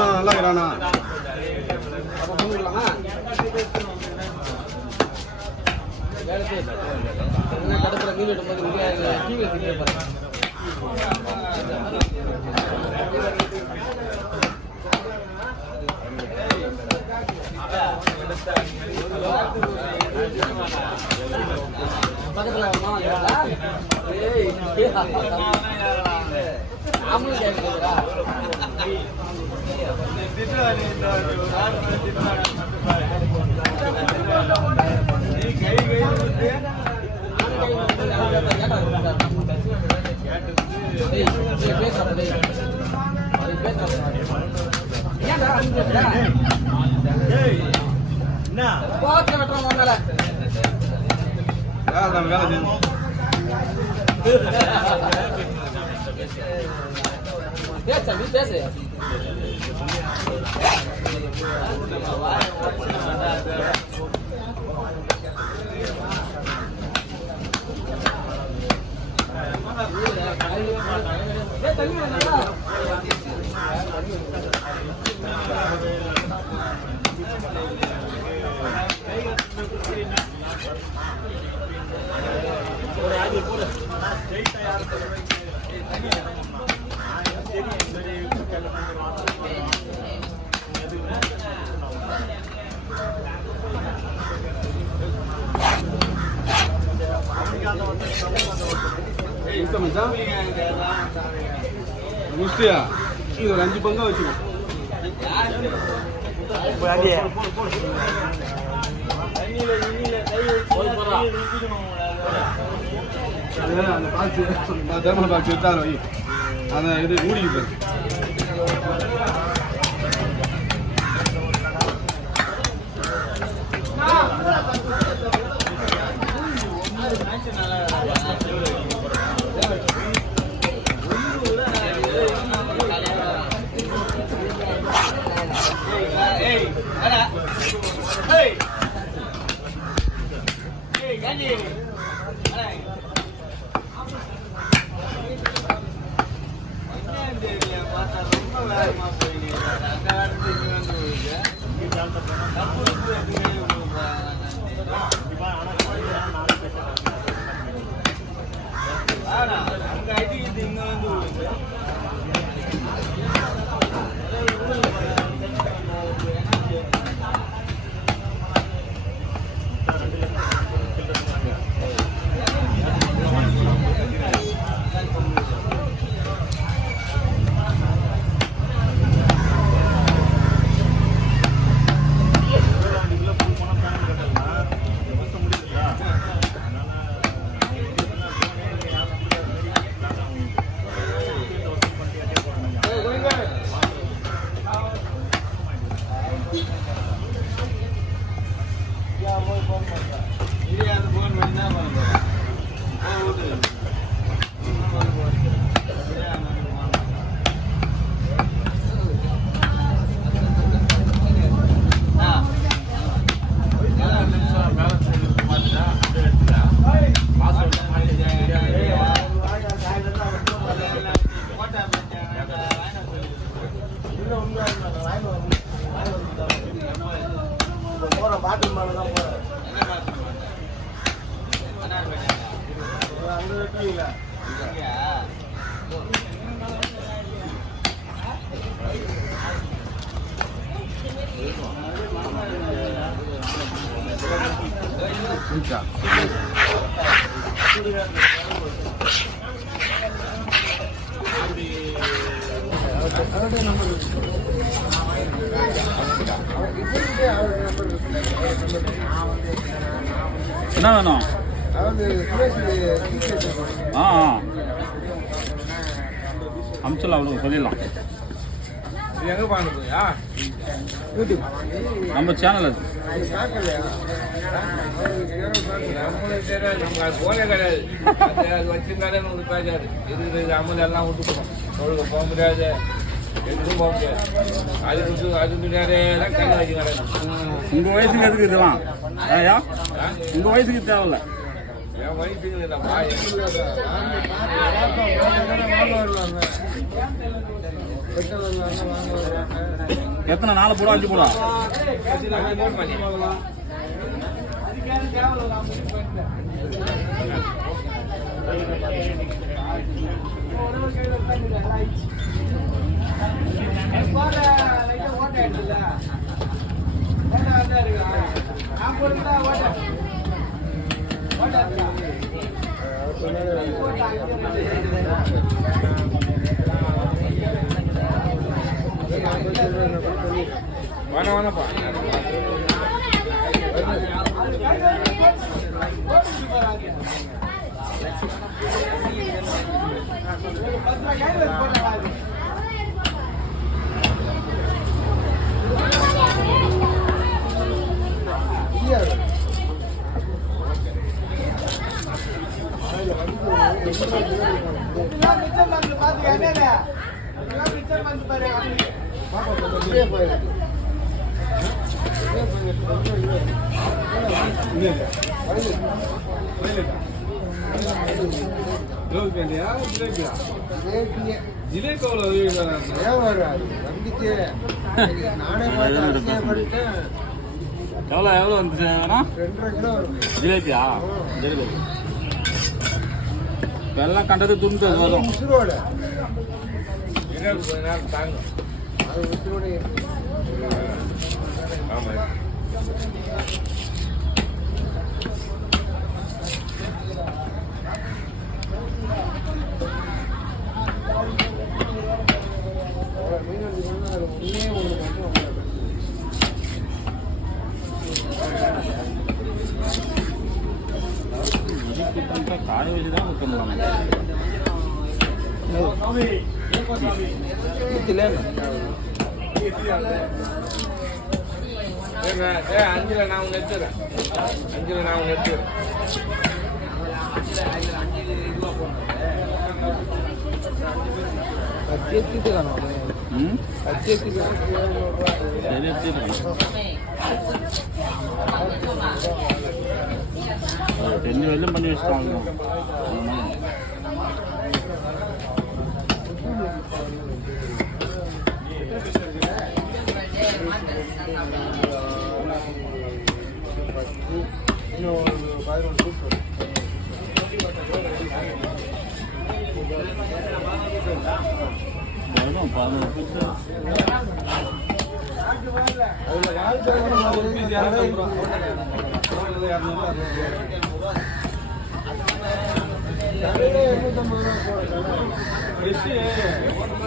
நல்லா இருக்கிறானா கடப்புற மீன் எடுப்பது பக்கத்துல பேசு முடிச்சியா இது ஒரு 5 பங்கா வச்சுக்கோ அந்த பாக்ஸ் தர்மல் பாக்ஸ் எடுத்தாலும் வை அந்த இது மூடிக்கு என்ன வேணும்? அமிச்சலாம், அவனுக்கு சொல்லிடலாம். எங்கே பார்த்துக்கோயா யூடியூப் நம்ம சேனல் அது நம்மளுக்கு தெரியாது, நமக்கு அது போலே கிடையாது. அது வச்சிருந்தாலே நமக்கு பேசாது. இது அமல் எல்லாம் விட்டுக்கணும். தொழுக போக முடியாது, எதுக்கும் போக முடியாது. அது நிறைய தான் கண்ணு வச்சு கிடக்கும். உங்கள் வயசுக்கு எதுக்கு இதெல்லாம் ஐயா? உங்கள் வயசுக்கு தேவையில்ல. என் வயசுக்கு இல்லைப்பா. எத்தனை 4 போடா 5 போடா? வேணாப்பா ஜிலேபி எவ்வளோ வந்துச்சு வேணா? ஜிலேபியா? ஜிலேபி எல்லாம் கண்டது துண்டு அது வரும். தாங்க ஆமாம். காய வச்சு தான் விற்கணும். அஞ்சில் நான் ஒன்று எடுத்துறேன். தென்னை வெள்ளம் பண்ணி வச்சுட்டாங்க.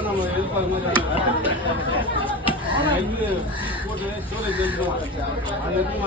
நம்ம எதிர்பார்க்க போட்டு சோலை அது எப்படி